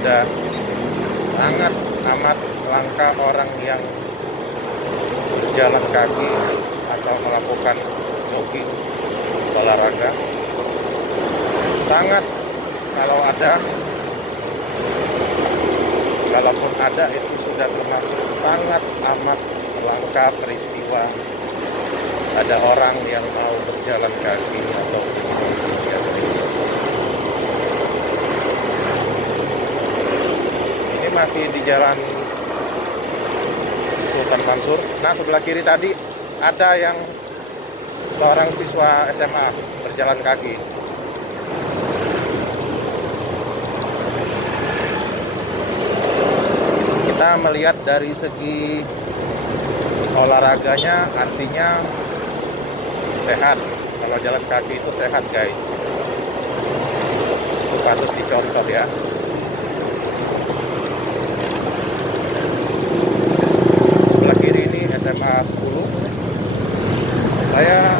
sudah sangat amat langka orang yang berjalan kaki atau melakukan jogging, olahraga. Sangat, kalaupun ada itu sudah termasuk sangat amat langka peristiwa ada orang yang mau berjalan kaki atau berjogging bis. Ini masih di jalan Sultan Mansur. Nah, sebelah kiri tadi ada yang seorang siswa SMA berjalan kaki. Kita melihat dari segi olahraganya, artinya sehat. Kalau jalan kaki itu sehat, guys. Itu patut dicontoh ya. Sebelah kiri ini SMA 10. Saya